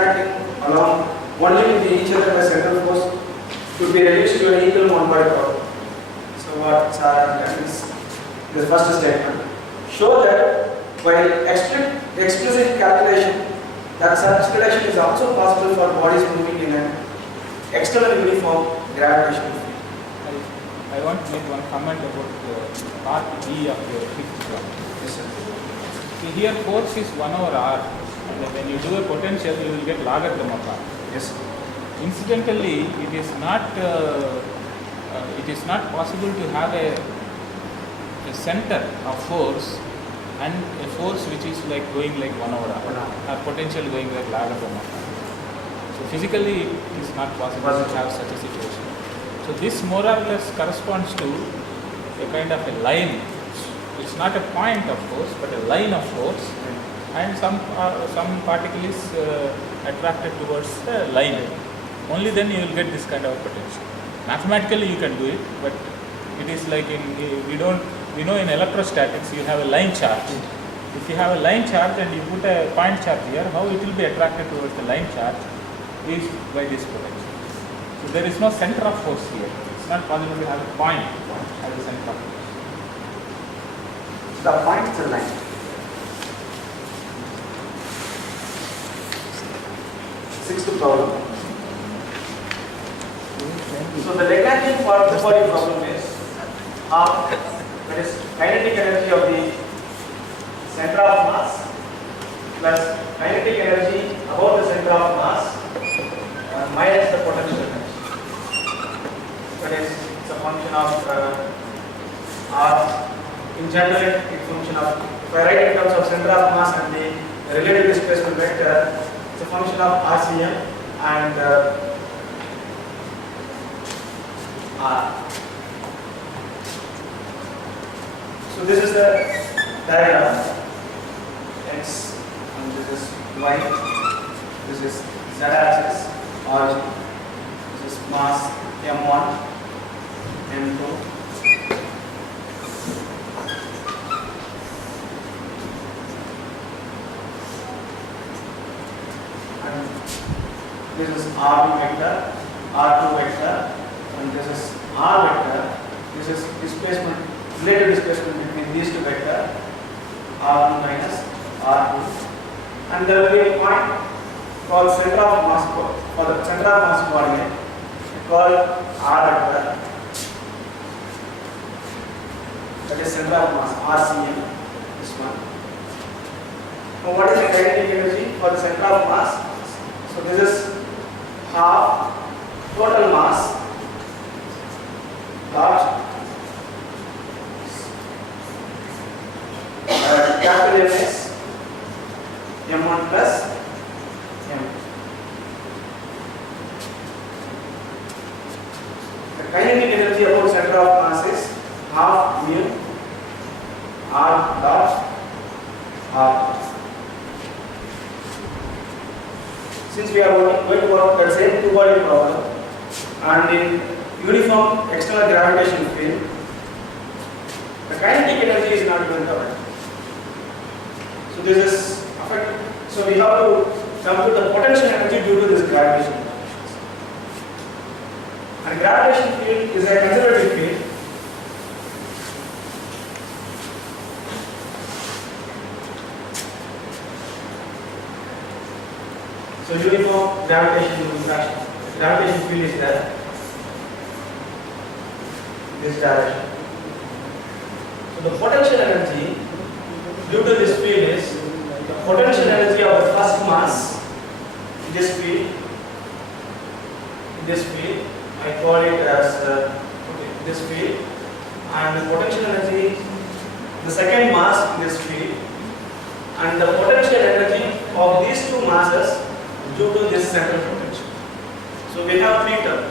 contracting along only with each other by central force could be reduced to an equal monopodic problem. So what Sarah done is the first statement. Show that by explicit calculation that such relation is also possible for bodies moving in an external uniform gravitational field. I want to make one comment about part B of your fifth problem. Yes, sir. See, here force is 1 over r, and when you do a potential, you will get logarithm of r. Yes, sir. Incidentally, it is not possible to have a center of force and a force which is like going like 1 over r, or potential going like logarithm of r. So physically, it is not possible to have such a situation. So this more or less corresponds to a kind of a line. It's not a point of force, but a line of force, and some particle is attracted towards the line. Only then you will get this kind of potential. Mathematically you can do it, but it is like we know in electrostatics you have a line charge. If you have a line charge and you put a point charge here, how it will be attracted towards the line charge is by this potential. So there is no center of force here. It's not possible to have a point as the center of force. The point is a line. Sixth problem. So the Lagrangian part of the problem is that is kinetic energy of the center of mass plus kinetic energy about the center of mass minus the potential energy. That is, it's a function of r. In general, it's a function of, if I write in terms of center of mass and the relative displacement vector, it's a function of RCM and R. So this is the diagram. X and this is Y. This is Z axis, origin. This is mass M1, M2. This is R1 vector, R2 vector, and this is R vector. This is displacement, relative displacement between these two vectors, R1 minus R2. And there will be a point called center of mass for the center of mass coordinate called R vector. That is center of mass, RCM, this one. Now what is the kinetic energy for the center of mass? So this is half total mass dot capital M is M1 plus M2. The kinetic energy about center of mass is half mu R dot R. Since we are going to work the same two-body problem and in uniform external gravitational field, the kinetic energy is not going to affect. So this is affected. So we have to compute the potential energy due to this gravitational functions. And gravitational field is a conservative field. So uniform gravitational field is there. This direction. So the potential energy due to this field is the potential energy of the first mass in this field. I call it as this field, and the potential energy, the second mass in this field, and the potential energy of these two masses due to this central potential. So we have three terms.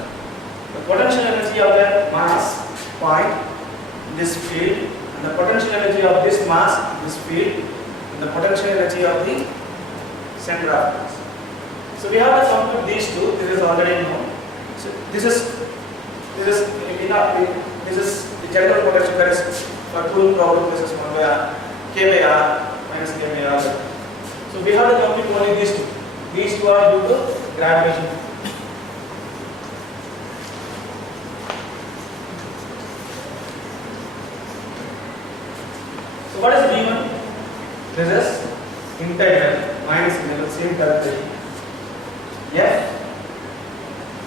The potential energy of the mass point in this field, and the potential energy of this mass in this field, and the potential energy of the center of mass. So we have to compute these two. This is already known. So this is the general potential. That is for Coulomb problem. This is 1 by r, k by r minus k by r. So we have to compute only these two. These two are due to gravitation. So what is V1? This is integral minus integral same territory F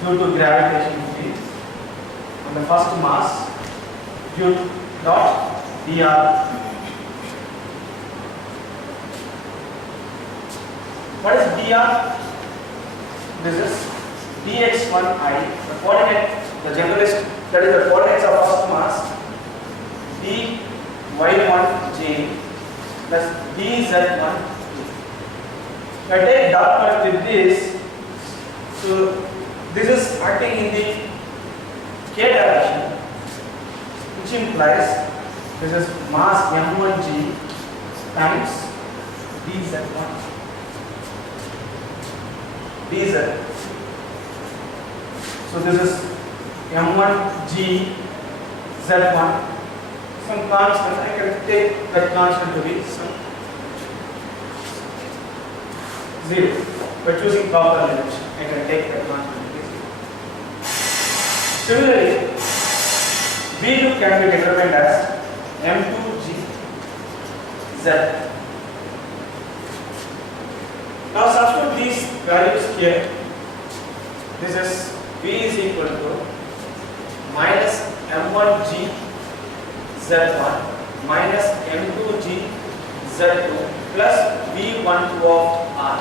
due to gravitational field on the first mass due to dot dr. What is dr? This is dx1I, the coordinate, the generalist, that is the coordinates of first mass, dy1j plus dz1. If I take dot product with this, so this is acting in the k direction, which implies this is mass m1g times dz1 dz. So this is m1g z1, some constant. I can take that constant to be some 0. By choosing proper limit, I can take that constant to be 0. Similarly, V2 can be determined as m2g z. Now substitute these values here. This is V is equal to minus m1g z1 minus m2g z2 plus V12 of r.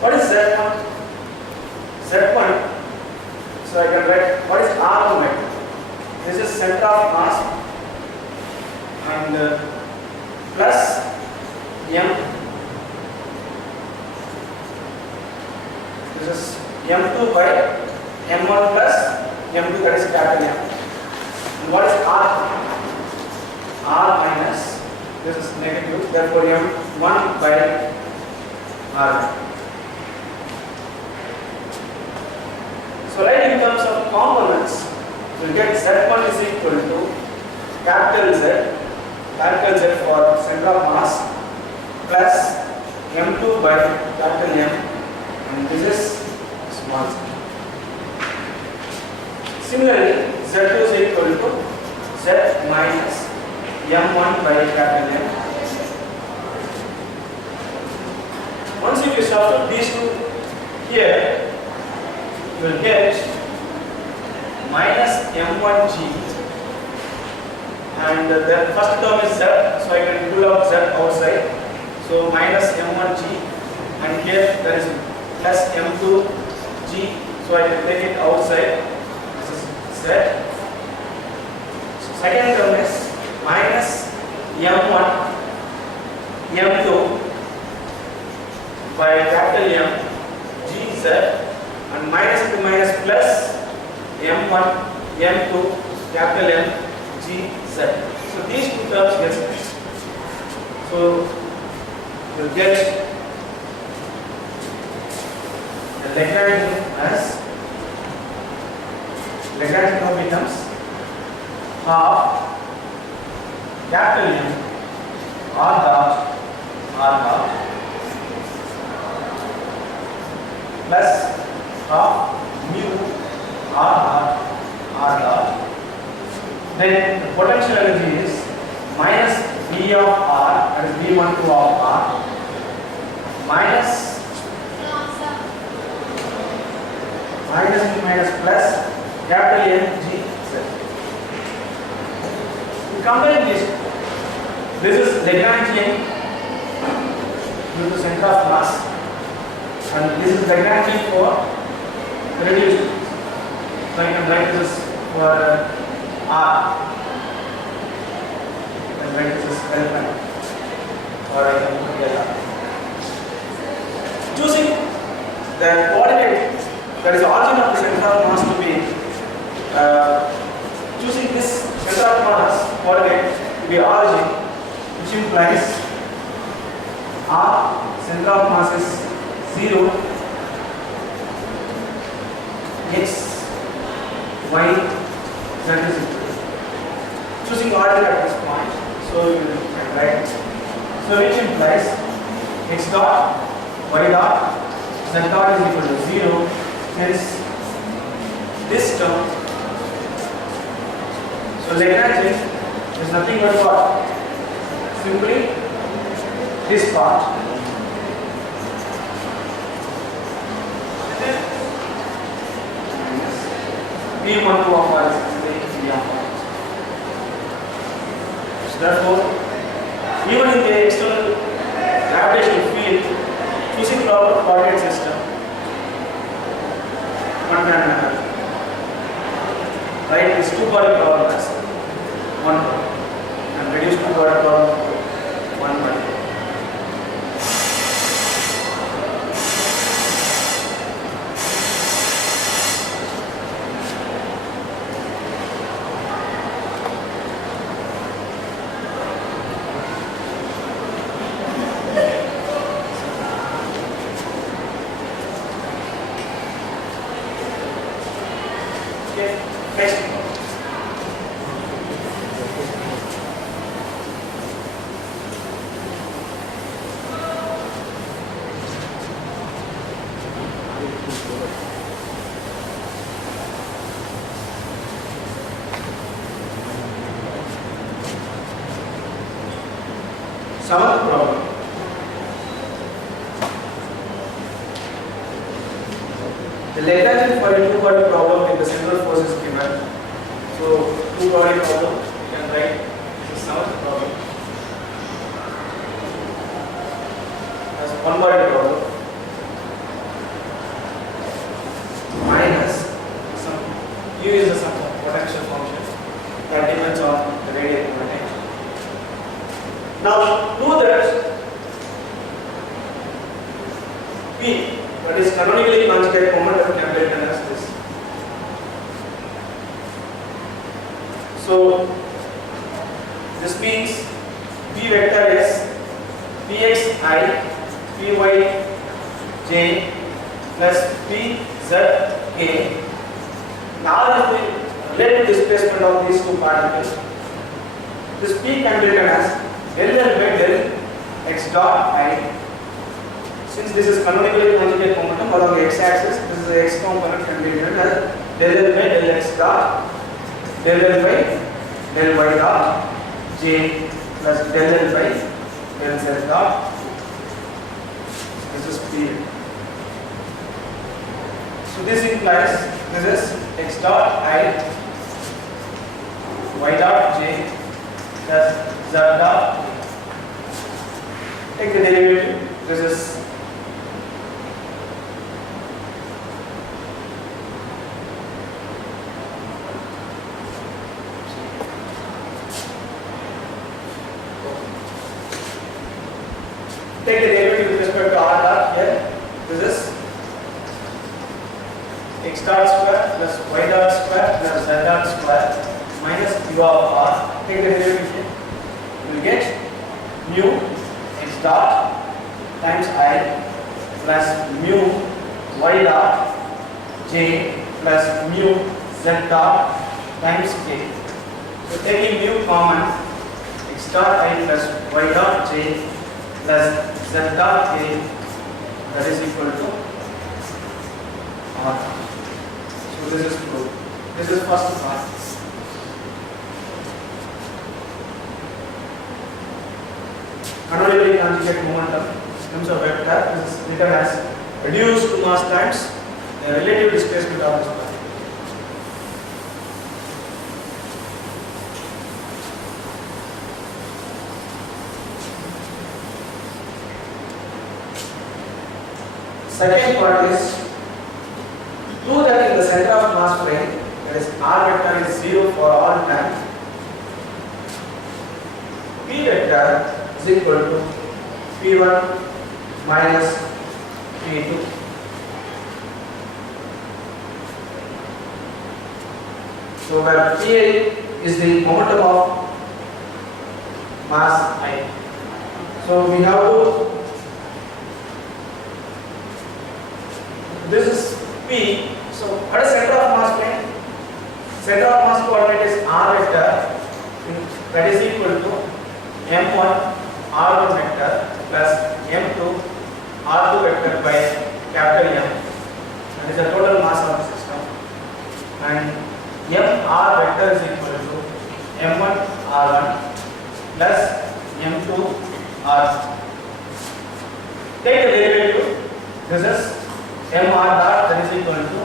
What is z1? Z1. So I can write what is R moment. This is center of mass and plus m. This is m2 by m1 plus m2, that is capital M. And what is R? R minus, this is negative, therefore m1 by R. So write in terms of components, we get Z1 is equal to capital Z for center of mass plus M2 by capital M, and this is small z. Similarly, Z2 is equal to Z minus M1 by capital M. Once you substitute these two here, you will get minus m1g, and the first term is z, so I can pull out z outside, so minus m1g, and here there is plus m2g, so I can take it outside, this is z. So second term is minus m1 m2 by capital M gz, and minus into minus plus m1 m2 capital M g z. So these two terms get split. So you get the Lagrange as Lagrange term becomes half capital M r dot plus half mu r dot. Then the potential energy is minus V of r, that is V12 of r, minus into minus plus capital M g z. We combine this is Lagrangian due to center of mass, and this is Lagrangian for reduced. So I can write this for r, and write this as L, or I can put L. Choosing the coordinate, that is the origin of the center of mass to be, choosing this center of mass coordinate to be origin, which implies r center of mass is 0, x y z is equal to, choosing order at this point, so you will write, so which implies x dot y dot z dot is equal to 0, hence this term, so Lagrangian is nothing but what? Simply this part. V12 of y is V of y. So therefore, even in the external gravitational field, choosing proper coordinate system, one can write this two-body problem as one problem and reduce two-body problem to one body. Okay, next. Seventh problem. The Lagrangian for a two-body problem with the central force is given. So, two-body problem, you can write this is seventh problem as one-body problem minus some u is a some potential function that depends on the radiating potential. Now, know that P, that is canonically conjugate momentum, can be written as this. So, this means P vector is Pxi Pyj plus Pzk. Now, is the relative displacement of these two particles. This P can be written as del L by del x dot I. Since this is canonically conjugate momentum along the x-axis, this is the x component can be written as del L by del x dot del L by del y dot j plus del L by del z dot. This is P. So this implies this is x dot I y dot j plus z dot. Take the derivative. This is take the derivative with respect to r dot here. This is x dot square plus y dot square plus z dot square minus u of r. Take the derivative here. You will get mu x dot times I plus mu y dot j plus mu z dot times k. So taking mu common, x dot I plus y dot j plus z dot k, that is equal to r. So this is true. This is first part. Canonically conjugate momentum in terms of vector is written as reduced to mass times the relative displacement of this particle. Second part is prove that in the center of mass frame, that is r vector is 0 for all time. P vector is equal to P1 minus P2. So where P is the momentum of mass I. So we have to, this is P. So what is center of mass frame? center of mass coordinate is r vector, that is equal to m1 r1 vector plus m2 r2 vector by capital M. That is the total mass of the system. And mr vector is equal to m1 r1 plus m2 r2. Take the derivative. This is mr dot, that is equal to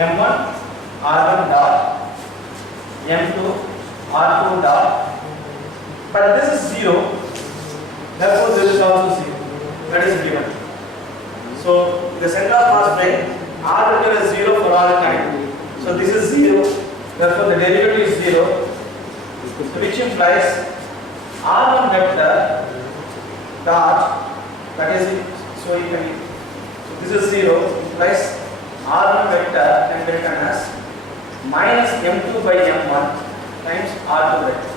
m1 r1 dot m2 r2 dot. But this is 0. Therefore, this is also 0. That is given. So the center of mass frame r vector is 0 for all time. So this is 0. Therefore, the derivative is 0. So which implies r1 vector dot, that is, so you can, so this is 0, implies r1 vector can be written as minus m2 by m1 times r2 vector.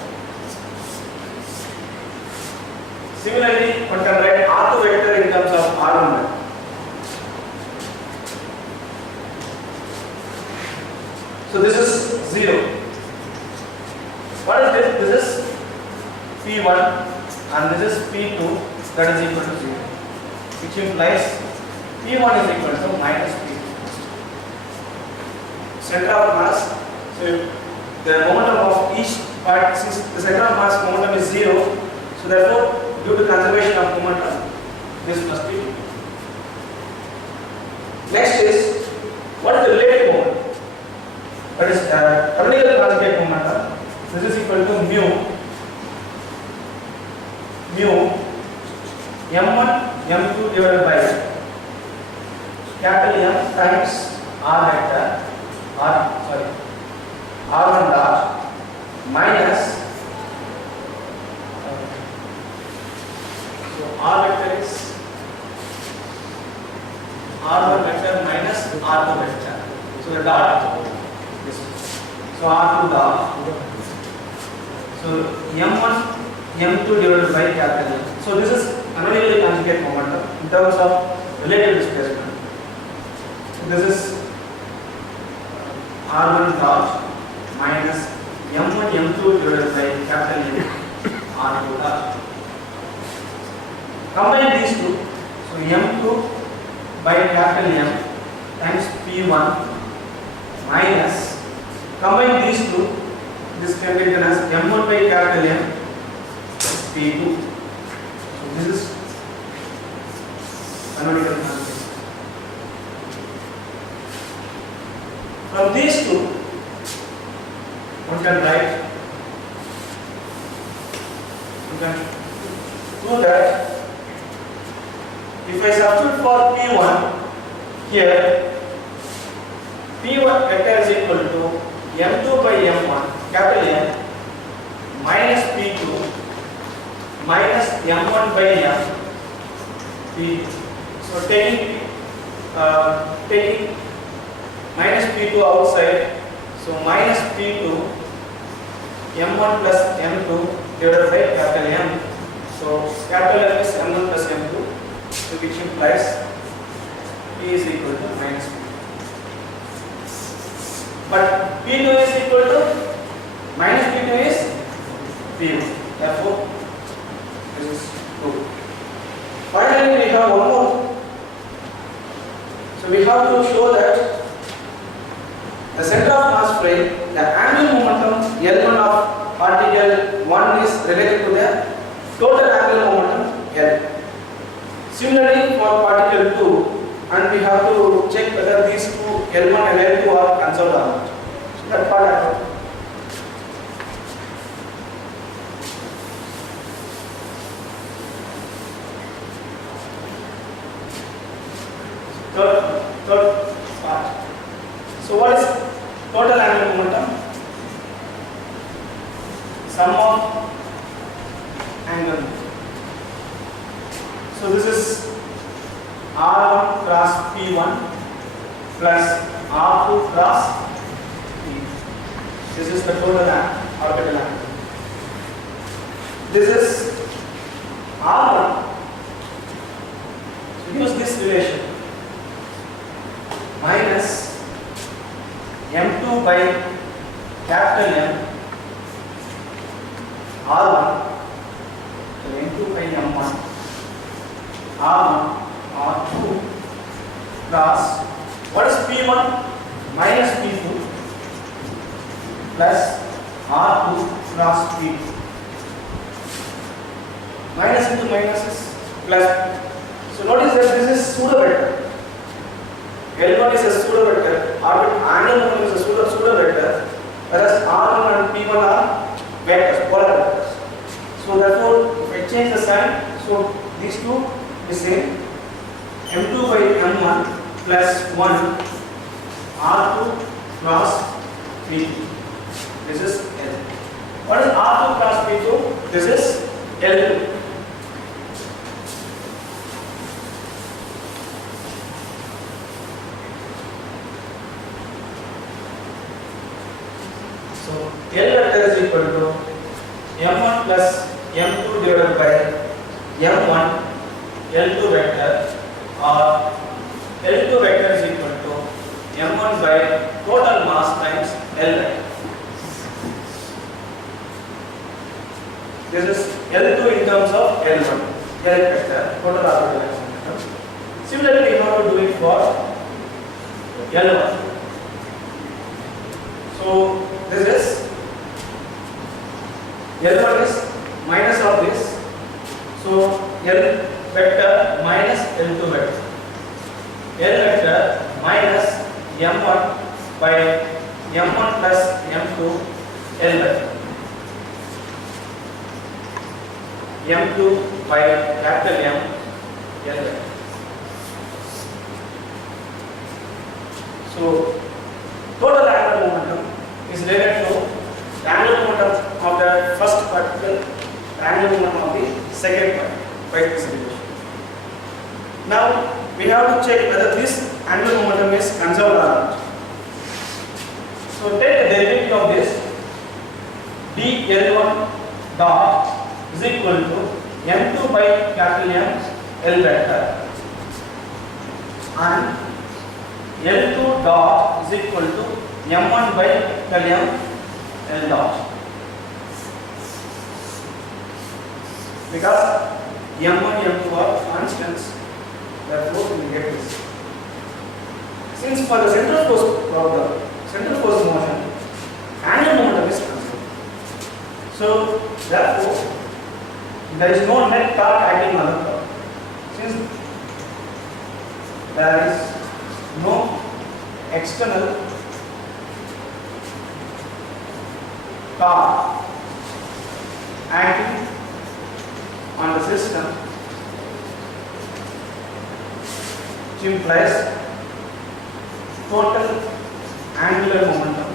Similarly, one can write r2 vector in terms of r1 vector. So this is 0. What is this? This is P1 and this is P2, that is equal to 0, which implies P1 is equal to minus P2. Center of mass, so the momentum of each part, since the center of mass momentum is 0, so therefore due to conservation of momentum, this must be 2. Next is, what is the relative moment? That is canonical conjugate momentum. This is equal to mu m1 m2 divided by capital M times r vector r1 dot minus so r vector is r1 vector minus r2 vector. So the dot this. So r2 dot. So m1 m2 divided by capital M. So this is canonically conjugate momentum in terms of relative displacement. So this is r1 dot minus m1 m2 divided by capital M r2 dot. Combine these two. So m2 by capital M times p1 minus, combine these two, this can be written as m1 by capital M p2. So this is canonical conjugate. From these two, one can write, you can do that. If I substitute for P1 here, P1 vector is equal to M2 by M1 capital M minus P2 minus M1 by M P2. So taking minus P2 outside, so minus P2 M1 plus M2 divided by capital M. So capital M is M1 plus M2. So which implies P is equal to minus P. But P2 is equal to minus P2 is P1. Therefore, this is true. Finally, we have one more. So we have to show that the center of mass frame, the angular momentum L1 of particle 1 is related to the total angular momentum L. Similarly for particle 2, and we have to check whether these two L1 and L2 are conserved or not. So that part I have. Third part. So what is total angular momentum? Sum of angular momentum. So this is R1 cross P1 plus R2 cross P. This is the total orbital angle. This is R1. So use this relation minus M2 by capital M R1, so N2 by M1, R1, R2 plus what is P1 minus P2 plus R2 plus P2. Minus into minus is plus. So notice that this is pseudo vector. L1 is a pseudo vector, angle momentum is a pseudo vector, whereas R1 and P1 are vectors, polar vectors. So therefore, if I change the sign, so these two is same. M2 by M1 plus 1 R2 plus P2. This is L. What is R2 plus P2? This is L2. So L vector is equal to M1 plus M2 divided by M1 L2 vector, or L2 vector is equal to M1 by total mass times L vector. This is L2 in terms of L1, L vector, total orbital momentum. Similarly, we have to do it for L1. So this is L1 is minus of this. So L vector minus L2 vector. L vector minus M1 by M1 plus M2 L vector. M2 by capital M L vector. So total angular momentum is related to the angular momentum of the first particle, the angular momentum of the second particle by this relation. Now we have to check whether this angular momentum is conserved or not. So take the derivative of this. dL1 dot is equal to M2 by capital M L vector, and L2 dot is equal to M1 by capital M L dot, because M1 M2 are constants, therefore we get this. Since for the central force problem, central force motion, angular momentum is constant, so therefore there is no net torque acting on the curve. Since there is no external torque acting on the system, which implies total angular momentum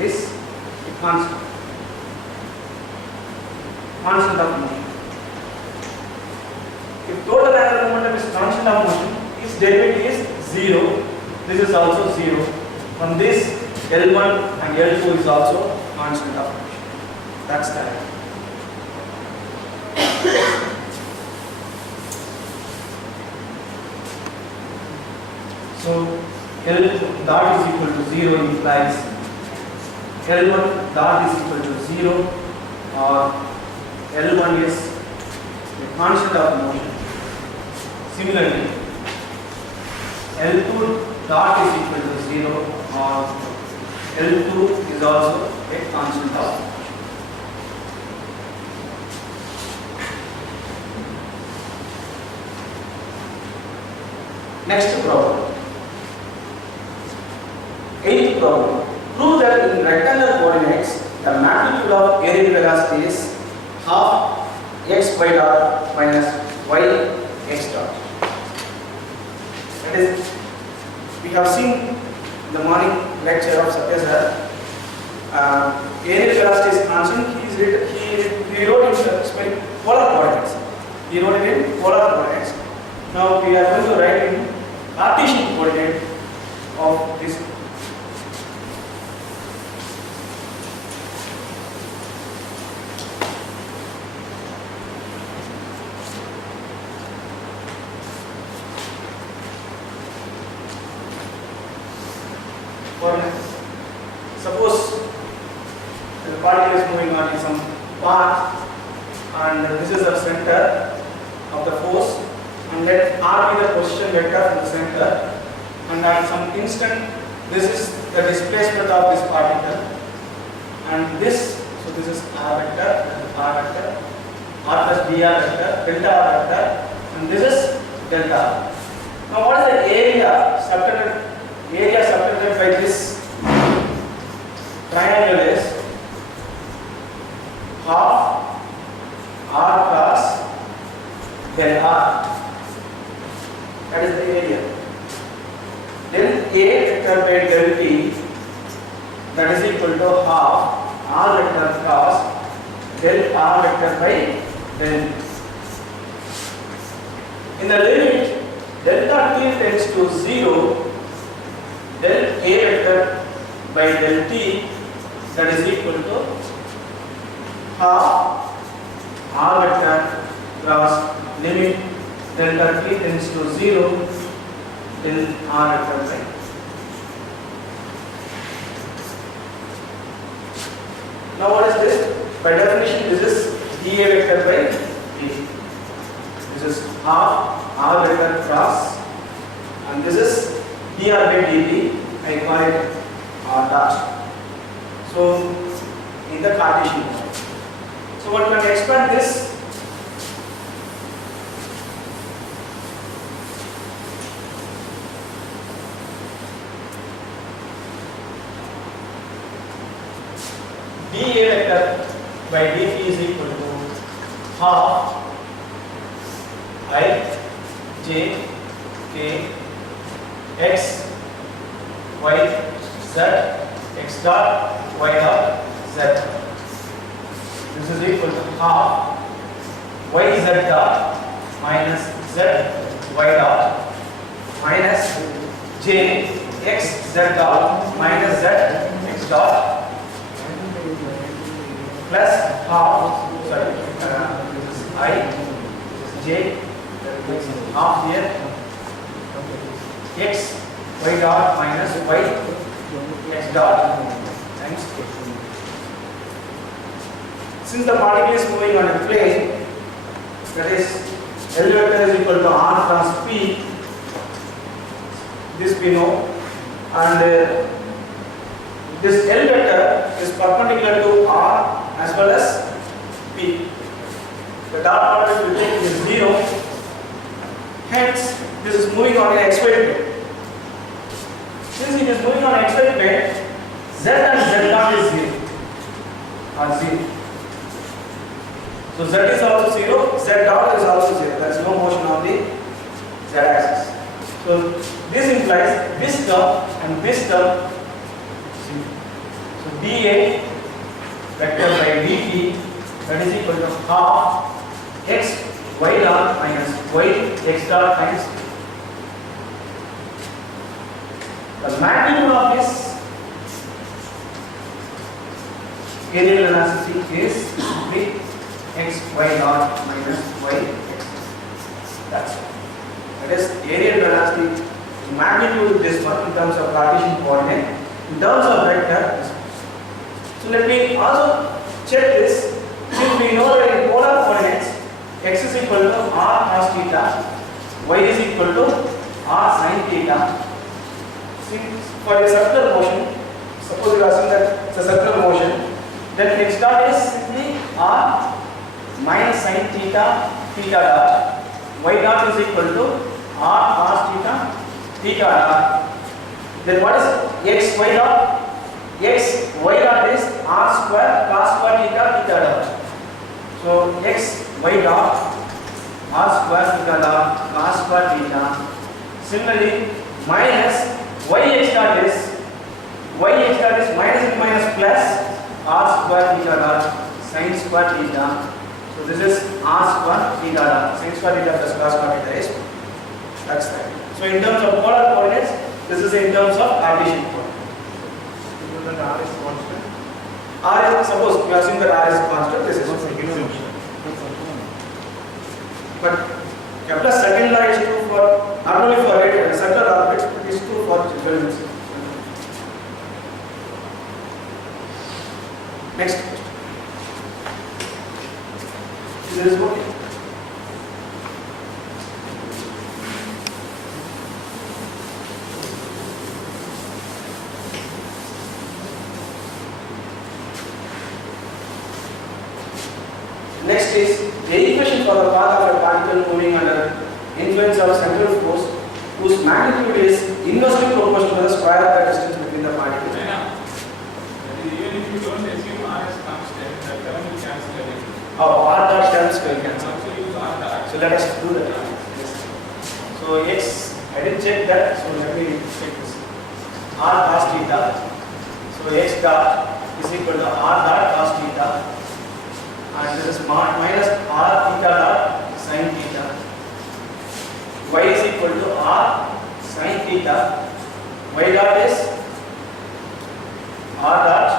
is constant of motion. If total angular momentum is constant of motion, its derivative is 0. This is also 0. From this, L1 and L2 is also constant of motion. That's the idea. So L dot is equal to 0 implies L1 dot is equal to 0, or L1 is a constant of motion. Similarly, L2 dot is equal to 0, or L2 is also a constant of motion. Next problem. Eighth problem. Prove that in rectangular coordinates, the magnitude of aerial velocity is half x y dot minus y x dot. That is, we have seen in the morning lecture of Satya sir, aerial velocity is constant. He wrote in polar coordinates. He wrote it in polar coordinates. Now we are going to write in Cartesian coordinate of this. Coordinates. particle is moving on in some path, and this is the center of the force, and let R be the position vector from the center, and at some instant this is the displacement of this particle, and this, so this is R vector, R plus dr vector, delta R vector, and this is delta R. Now what is the area subtended by this triangle is half R cross del R. That is the area. Del A vector by del T, that is equal to half R vector cross del R vector by del T. In the limit delta T tends to 0, del A vector by del T, that is equal to half R vector cross limit delta T tends to 0, del R vector by. Now what is this? By definition, this is dA vector by D. This is half R vector cross, and this is dr by dt. I call it R dot. So in the Cartesian form. So what can expand this? dA vector by dt is equal to half I j k x y z x dot y dot z. This is equal to half y z dot minus z y dot minus j x z dot minus z x dot plus half, sorry, this is I j half here x y dot minus y x dot times k. Since the particle is moving on a plane, that is L vector is equal to R cross P, this we know, and this L vector is perpendicular to R as well as P. The dot product we take is 0. Hence, this is moving on an xy plane. Since it is moving on xy plane, z and z dot is 0. Are 0. So z is also 0, z dot is also 0. There is no motion on the z axis. So this implies this term and this term. So dA vector by dt, that is equal to half x y dot minus y x dot times. The magnitude of this aerial velocity is simply x y dot minus y x. That's all. That is aerial velocity. Magnitude is this one in terms of Cartesian coordinate. In terms of vector. So let me also check this. Since we know that in polar coordinates, x is equal to r cos theta, y is equal to r sin theta. Since for a circular motion, suppose you assume that it's a circular motion, then x dot is simply r minus sin theta theta dot, y dot is equal to r cos theta theta dot. Then what is x y dot? X y dot is r square cos square theta theta dot. So x y dot r square theta dot cos square theta. Similarly, minus y x dot is minus and minus plus r square theta dot sin square theta. So this is r square theta dot. Sin square theta plus cos square theta is, that's right. So in terms of polar coordinates, this is in terms of Cartesian coordinates. That r is constant. R is, suppose we assume that r is constant, this is but Kepler's second law is true for not only for circular orbits, but it is true for films. Next question. Is this okay? Next is the equation for the path of a particle moving under influence of central force whose magnitude is inversely proportional to the square of the distance between the particles. Even if you don't assume R as constant, the term will cancel everything. Oh, R dot terms will You can cancel. also use R dot. So let us do that. Yes. So x, I didn't check that, so let me check this. R cos theta. So x dot is equal to R dot cos theta. And this is minus R theta dot sin theta. Y is equal to R sin theta. Y dot is R dot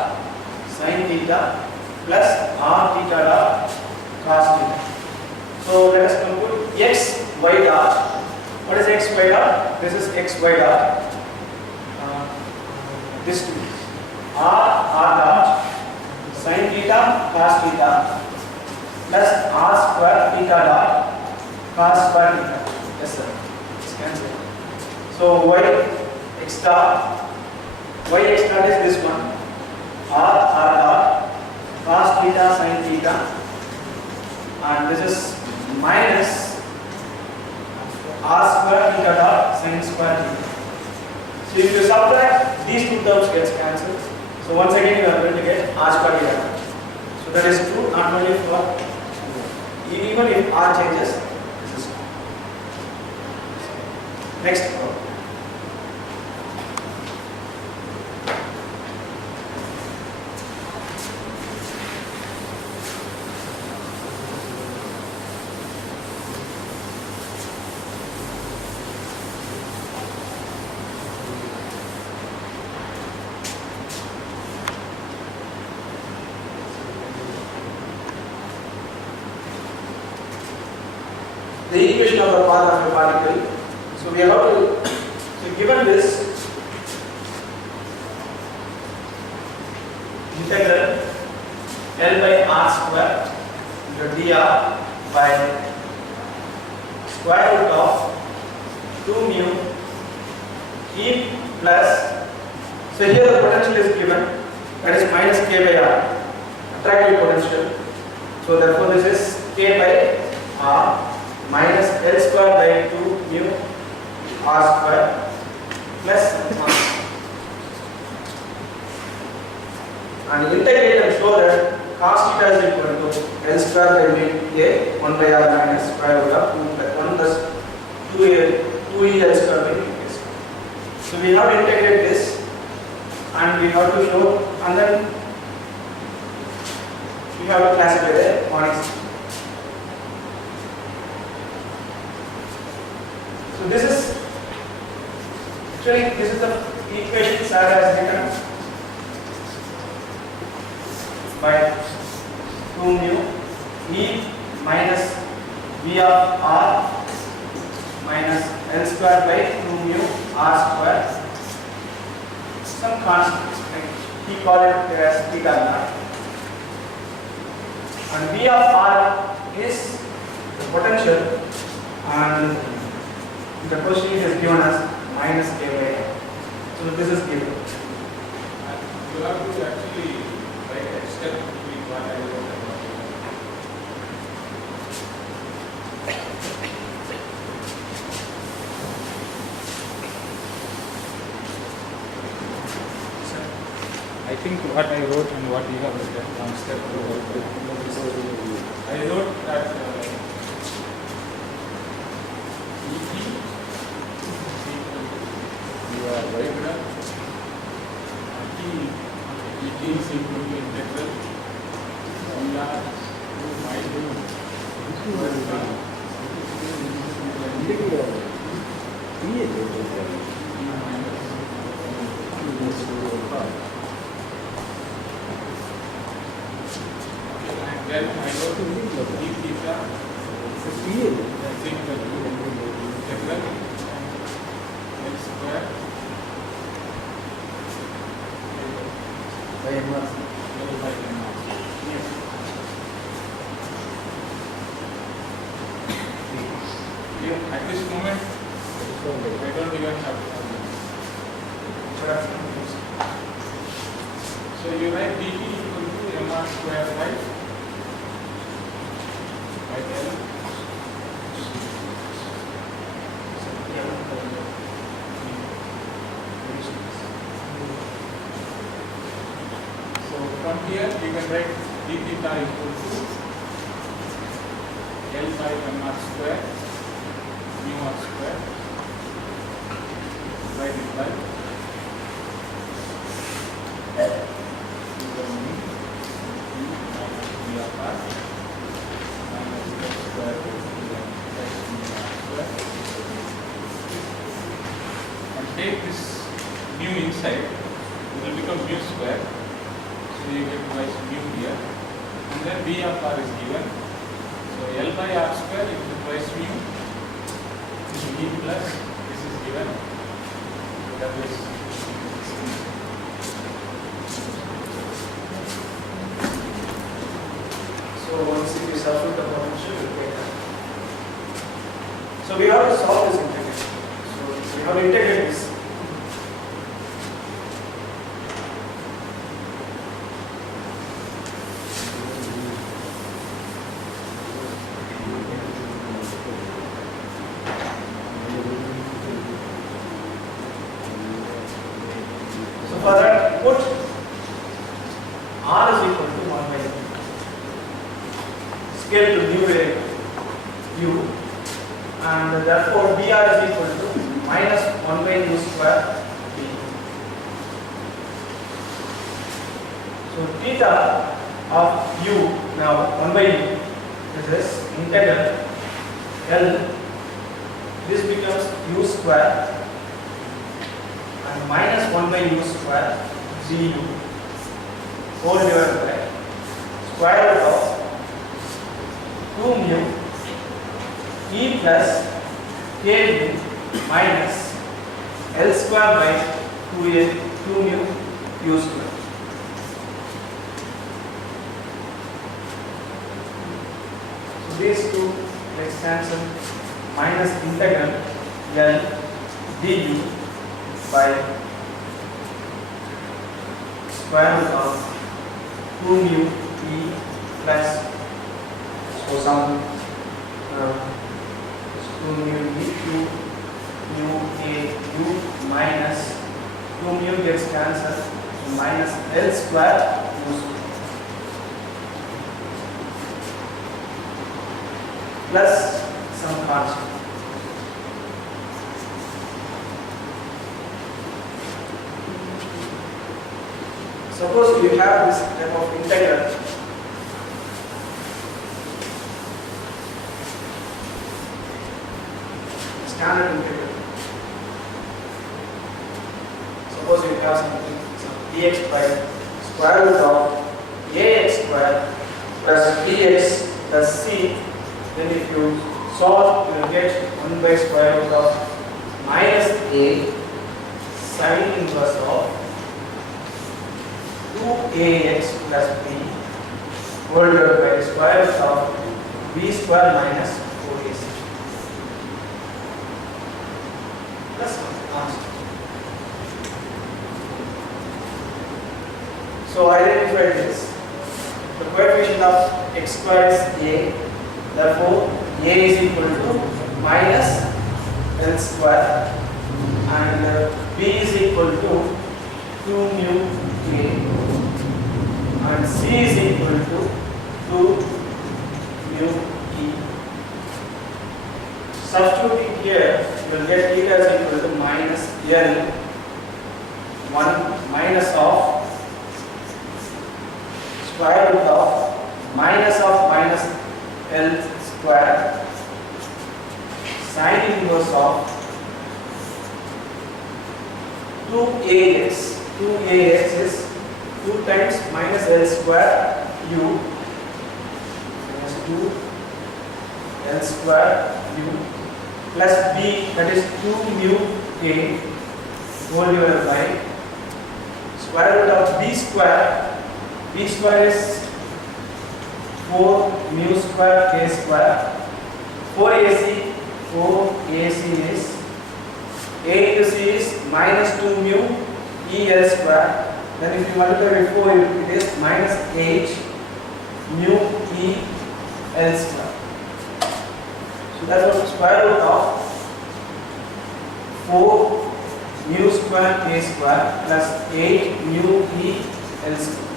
sin theta plus R theta dot cos theta. So let us compute x y dot. What is x y dot? This is x y dot. This two. R dot sin theta cos theta plus R square theta dot cos square theta. Yes sir. It's cancelled. So y x dot is this one. R dot cos theta sin theta, and this is minus R square theta dot sin square theta. So if you subtract, these two terms gets cancelled. So once again you are going to get R square theta. So that is true not only for, even if R changes, this is true. Next problem. The equation of the path of a particle. So we have to, so given this integral L by R square into dr by square root of 2 mu E plus, so here the potential is given, that is minus K by R, attractive potential. So therefore this is K by R minus L square by 2 mu R square plus 1. And integrate and show that cos theta is equal to L square by mu K 1 by R minus square root of 2 plus 1 plus 2E L square by mu K square. So we have to integrate this and we have to show, and then we have to classify the conic system. So this is the equation sir has written by 2 mu E minus V of R minus L square by 2 mu R square, some constant, he call it as theta naught, and V of R is the potential, and the question is given as minus K by R. So this is given. You have to actually write a step between what I wrote and what you wrote. I think what I wrote and what you have written, one step I wrote that regular T is equal to integral VR and then I go to d theta that's equal to integral x square by m this moment, I don't even have to. So you write dt equal to mr square by L. So from here you can write d theta equal to L by mr square mu r square divided by and take this mu inside, it will become mu square. So you get twice mu here, and then V of r is given. So L by r square into twice mu V plus this is given. So that is So once it is substitute the potential, we get that. So we have to solve this integration. So we have to integrate this. So for that, put r is equal to 1 by u. Scale to new variable u, and therefore dr is equal to minus 1 by u square d. So theta of u, now 1 by u, this is integral L, this becomes u square and minus 1 by u square du whole divided by square root of 2 mu e plus k mu minus L square by 2 mu u square. So these two let's cancel, minus integral L du by square root of 2 mu e plus so some 2 mu e 2 mu a u minus 2 mu gets cancelled, so minus L square u square plus some constant. Suppose we have this type of integral. Standard integral. Suppose we have something, some dx by square root of ax square plus dx plus c. Then if you solve, you will get 1 by square root of minus a sine inverse of 2ax plus b whole divided by square root of b square minus 4ac plus constant. So identify this. The coefficient of x square is a, therefore a is equal to minus L square and b is equal to 2 mu a and c is equal to 2 mu e. Substituting here, you will get theta is equal to minus L 1 minus of square root of minus L square sine inverse of 2ax. 2ax is 2 times minus L square u minus 2 L square u plus b, that is 2 mu a whole divided by square root of b square. B square is 4 mu square k square 4ac 4AC is A into C is minus 2 mu EL square. Then if you multiply by 4, it is minus H mu EL square. So that was square root of 4 mu square A square plus 8 mu EL square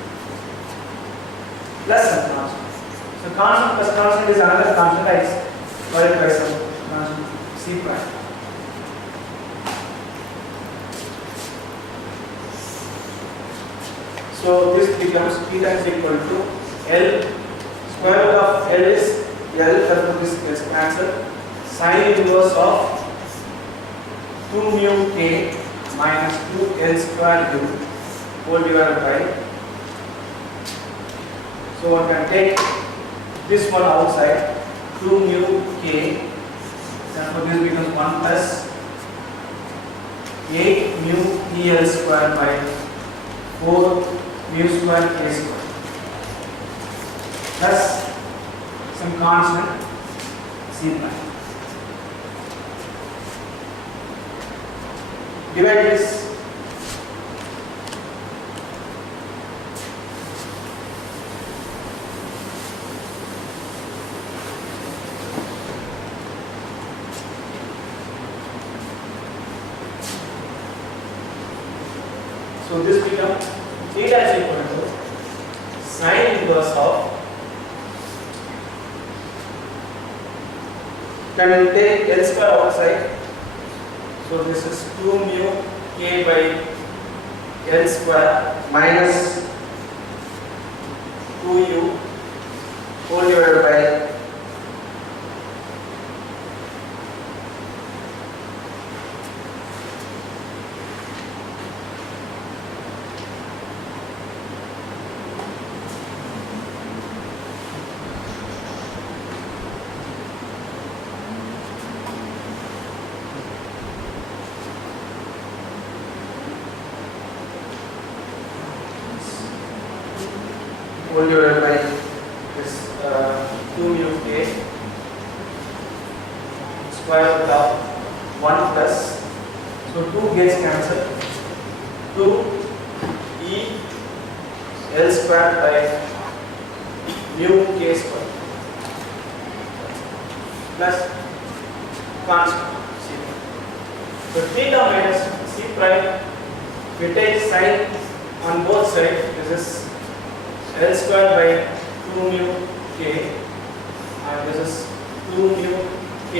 plus some constant. So constant plus constant is another constant x divided by some constant C prime. So this becomes theta is equal to L, square root of L is L, therefore this gets cancelled. Sine inverse of 2 mu k minus 2 L square u whole divided by. So one can take this one outside, 2 mu k, therefore this becomes 1 plus 8 mu EL square by 4 mu square k square plus some constant C prime. Divide this. So this becomes theta is equal to sine inverse of, can we take L square outside? So this is 2 mu k by L square minus 2u whole divided by whole divided by this 2 mu k square root of 1 plus, so 2 gets cancelled, 2 E L square by mu k square plus constant C. So theta minus C prime, we take sine on both sides, this is L square by 2 mu k and this is 2 mu k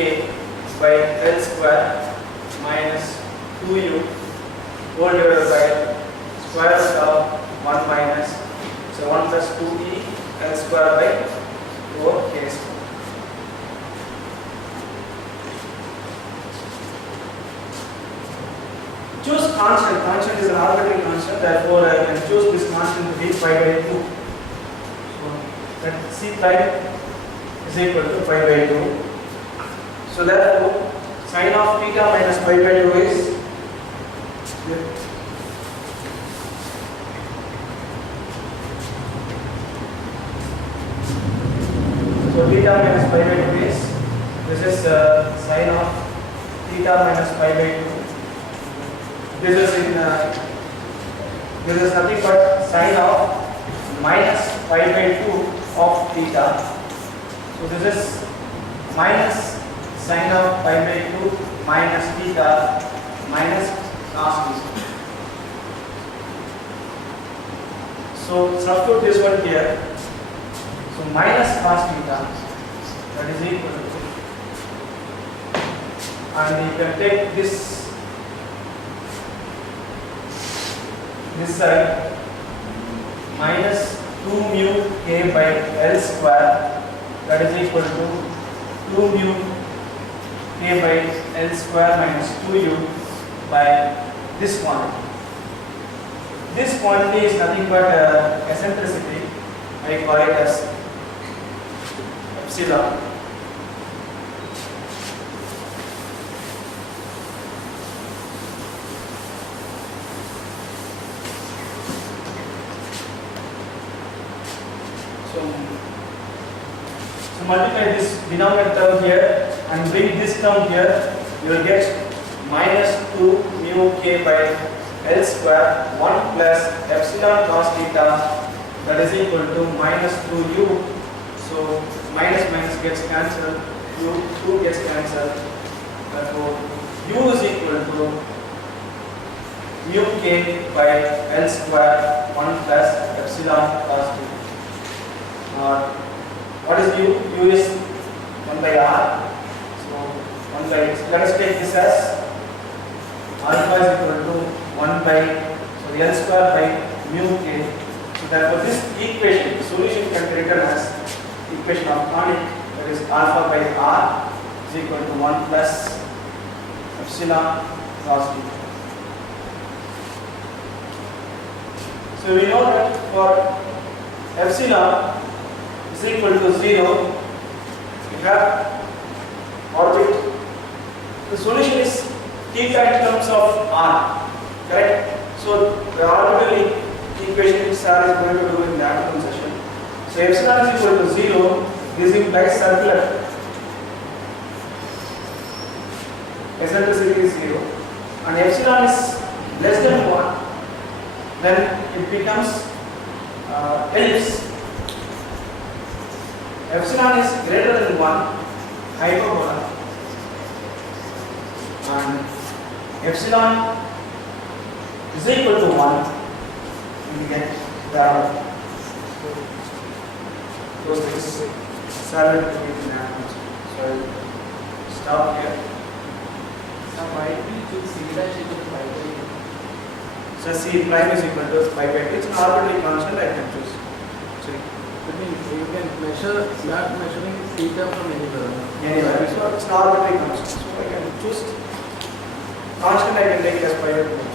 by L square minus 2u whole divided by square root of 1 minus, so 1 plus 2e L square by 4 k square. Choose constant. Constant is an arbitrary constant, therefore I can choose this constant to be pi by 2. So that C prime is equal to pi by 2. So therefore sine of theta minus pi by 2 is so theta minus pi by 2 is, this is sine of theta minus pi by 2. This is nothing but sine of minus pi by 2 of theta. So this is minus sine of pi by 2 minus theta minus cos theta. So substitute this one here. So minus cos theta, that is equal to, and you can take this side minus 2 mu k by L square, that is equal to 2 mu k by L square minus 2u by this quantity. This quantity is nothing but eccentricity. I call it as epsilon. So multiply this denominator term here and bring this term here, you will get minus 2 mu k by L square 1 plus epsilon cos theta, that is equal to minus 2u. So minus minus gets cancelled, 2 gets cancelled. Therefore, u is equal to mu k by L square 1 plus epsilon cos theta. What is u? U is 1 by r. So 1 by, let us take this as alpha is equal to 1 by, so L square by mu k. So therefore this equation, the solution can be written as equation of conic, that is alpha by r is equal to 1 plus epsilon cos theta. So we know that for epsilon is equal to 0, we have orbit. The solution is theta in terms of r, correct? So the orbital equation which Sir is going to do in the afternoon session. So epsilon is equal to 0, this implies circular. Eccentricity is 0, and epsilon is less than 1, then it becomes ellipse. Epsilon is greater than 1, hyperbola, and epsilon is equal to 1, we get the those things solid in the atmosphere. So I will stop here. So why do you choose C dash equal to 5 by 8? So C prime is equal to 5 by 8. It's an arbitrary constant I can choose. So That means you can measure, start measuring theta from anywhere. anyway, so it's an arbitrary constant. So I can choose constant I can take as 5 by 8.